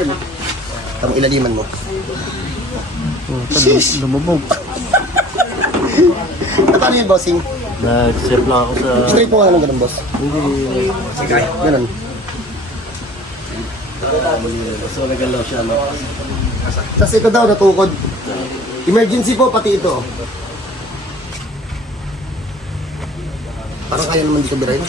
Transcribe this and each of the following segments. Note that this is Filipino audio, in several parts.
Pearl. Tama ilaliman mo. Oh, tabi, lumubog. Paano yun, bossing? Nag-serve lang ako sa... Straight mo nga naman ganun, boss. Hindi. Ganun. So, nagalaw siya, no? Tapos ito daw, natukod. Emergency po, pati ito. Parang kaya naman dito birayin.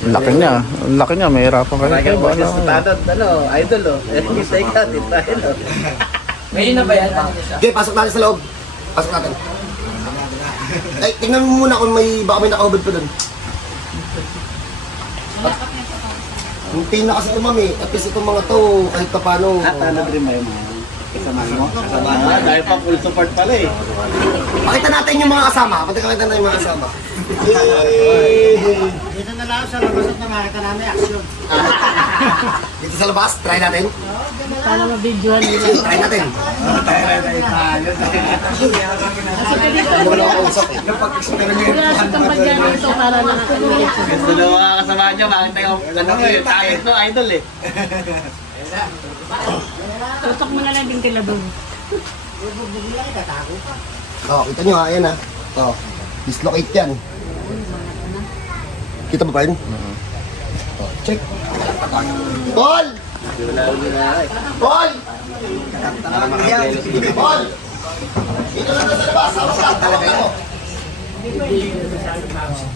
Ang laki niya. Ang laki niya. May hirapan kayo. Kaya mo ba? just tatad, ano, idol, oh. Eh, kita ikaw, di tayo, no? Ngayon na ba yan? Okay, pasok natin sa loob. Pasok natin. Ay, tingnan mo muna kung may, baka may nakahubad pa doon. Hintayin na kasi ito, mami. At least itong mga to, kahit pa paano. At ano dream mo yun? Kasama mo? Kasama mo? Dahil pa full support pala eh. Pakita natin yung mga kasama. Pakita natin yung mga kasama. Dito na lang sa labas at nakakita namin action. Dito sa labas, try natin. Para ma-videoan nila. Try natin. Wala akong usap eh. Kaya sa kampanya nito para nakakalimutan. Gusto na mga kasama niyo, makita ko, ano eh, tayo no, idol eh. Tutok mo na lang din kila doon. Oh, kita nyo ha, ayan ha. Oh, dislocate yan. Kita ba pa yun? Oh, check. Paul! Paul! Paul! Dito lang sa labas, sama ka. Talaga ito.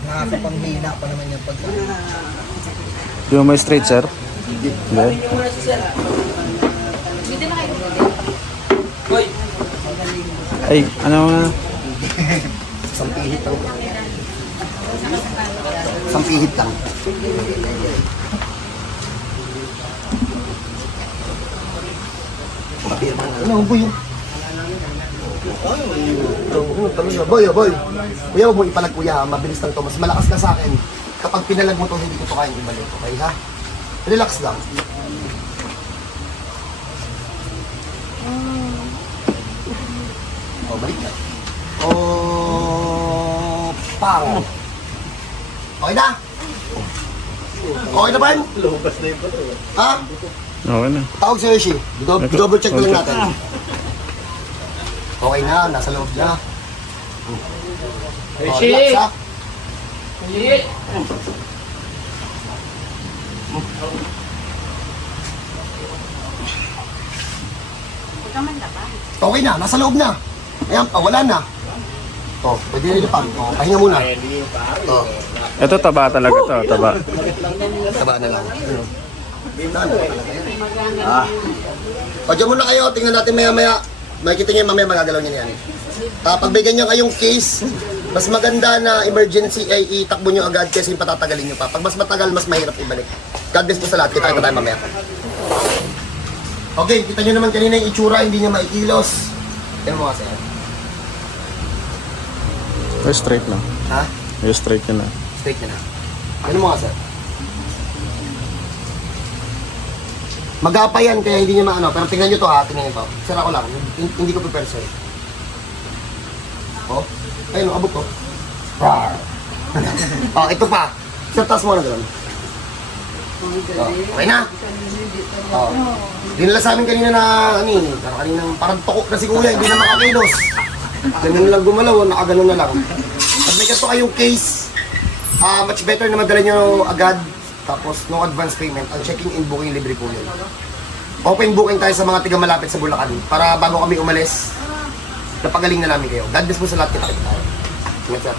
Nakakapanghina pa naman yung pag... Di mo may straight, sir? Hindi. Ay, ano nga? Sampihit lang. Sampihit lang. Ano, boy? Oo, talaga. Boy, oh, boy. Kuya, huwag mo ipalag kuya. Mabilis lang to. Mas malakas ka sa akin. Kapag pinalag mo to, hindi ko to kayang ibalik. Okay, ha? Relax lang. Oh, balik na. Oh, pang. Okay na? Okay na ba yun? Lumabas na yung pala. Ha? Okay na. Tawag si Hershey. Do- double check na lang natin. Okay na, nasa loob na. Oh, Hershey! relax, ha? Hindi. Okay na, nasa loob na. Ayan, oh, wala na. Oh, pwede na ilipag. Oh, pahinga muna. Oh, Ito taba talaga to, taba. taba na lang. Ah. O, dyan muna kayo. Tingnan natin maya-maya. Makikita niyo mamaya magagalaw niya yan. Ah, pag may ganyan kayong case, mas maganda na emergency ay itakbo nyo agad kasi patatagalin nyo pa. Pag mas matagal, mas mahirap ibalik. God bless po sa lahat. Kita ko tayo mamaya. Okay, kita nyo naman kanina yung itsura, hindi niya maikilos. Yan mo kasi. Ay, straight lang. Ha? Ay, straight na. Straight niya na. Ano mo nga, sir? Magapa yan, kaya hindi niya maano. Pero tingnan nyo to ha, tingnan nyo to. Sir ako lang, hindi, ko prepare sir. Oh, ayun, abot ko. Rawr. oh, ito pa. Sir, taas mo na doon. Oh, okay na. Oh. Dinala sa amin kanina na, ano eh, parang kaninang, parang tukok na si kuya, hindi na makakilos. Ganun lang gumalaw, nakaganon na lang. Pag may ganito kayong case, ah much better na madala nyo agad, tapos no advance payment. Ang checking in booking libre po yun. Open booking tayo sa mga tiga malapit sa Bulacan para bago kami umalis, napagaling na namin kayo. God bless po sa lahat kita. Ingat sir.